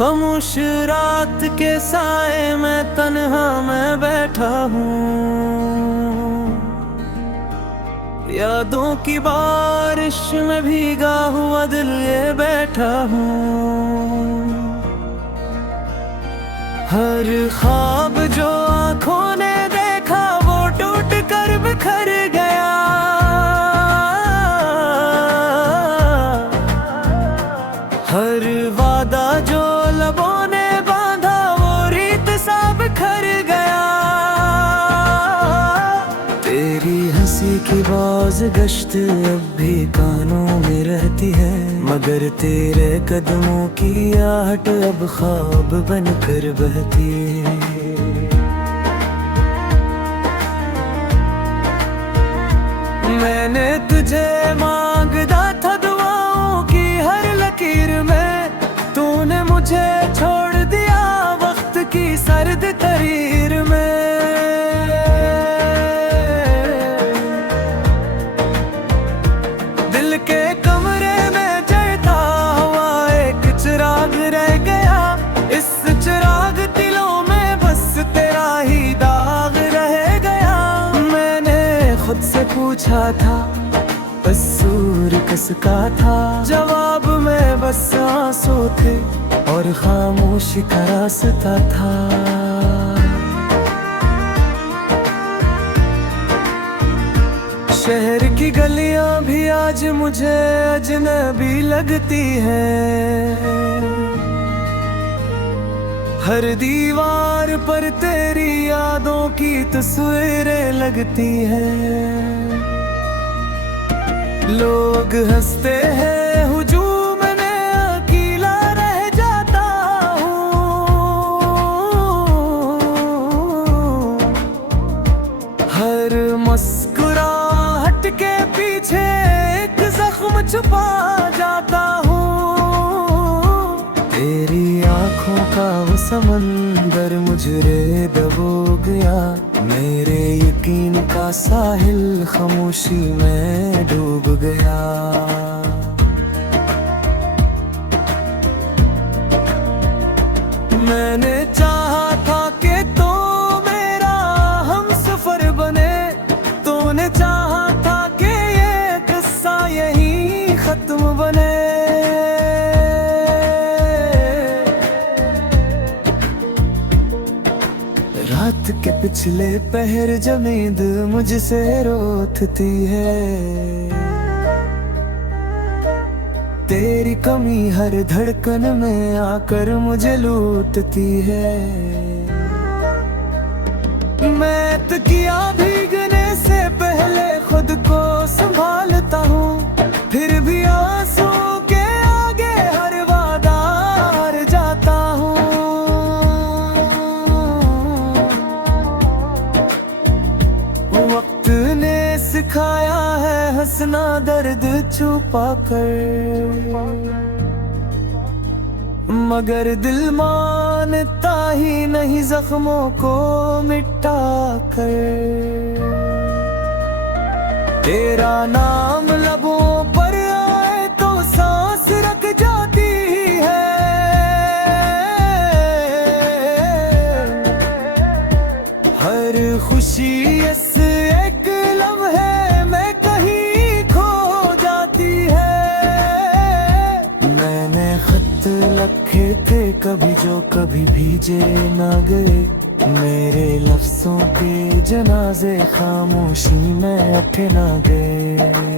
खामोश रात के साए में तन्हा मैं बैठा हूँ, यादों की बारिश में भीगा हुआ दिल ये बैठा हूँ। हर ख्वाब जो आँखों ने देखा वो टूट कर बिखर गया। हर वादा जो लबों ने बांधा वो रीत सा बिखर गया। तेरी हंसी की बाज गश्त अब भी कानों में रहती है, मगर तेरे कदमों की आहट अब ख्वाब बनकर बहती है। मैंने तुझे मांगा था दुआओं की हर लकीर में, तूने मुझे छोड़ दिया वक्त की सर्द तरीर में। दिल के कमरे में जलता हुआ एक चिराग रह गया, इस चिराग दिलों में बस तेरा ही दाग रह गया। मैंने खुद से पूछा था कसूर किसका था, जवाब में बस आंसू थे और खामोशी का रास्ता था। शहर की गलियां भी आज मुझे अजनबी लगती हैं, हर दीवार पर तेरी यादों की तस्वीरें लगती हैं। लोग हंसते हैं हुजूम में अकेला रह जाता हूँ। हर मुस्कुराहट के पीछे एक जख्म छुपा जाता हूँ। तेरी आँखों का वो समंदर मुझे दबो गया, मेरे यकीन का साहिल खामोशी में डूब गया। मैंने चाहा था कि तो मेरा हमसफर बने, तूने चाहा था कि ये किस्सा यहीं खत्म बने। रात के पिछले पहर जब नींद मुझसे रोती है, तेरी कमी हर धड़कन में आकर मुझे लूटती है। मैं तकिया भीगने से पहले खुद को संभालता हूँ, फिर भी आंसू के आगे हर वादा हार जाता हूँ। वक्त ने सिखाया है हंसना दर्द छुपा कर, मगर दिल मानता ही नहीं जख्मों को मिटा कर। तेरा नाम लबों पर आए तो सांस रख जाती है। हर खुशी एक लम्हे में कहीं खो जाती है। मैंने खत लिखे थे कभी जो कभी भीजे ना गए, मेरे लफ्जों के जनाजे खामोशी में उठ ना गए।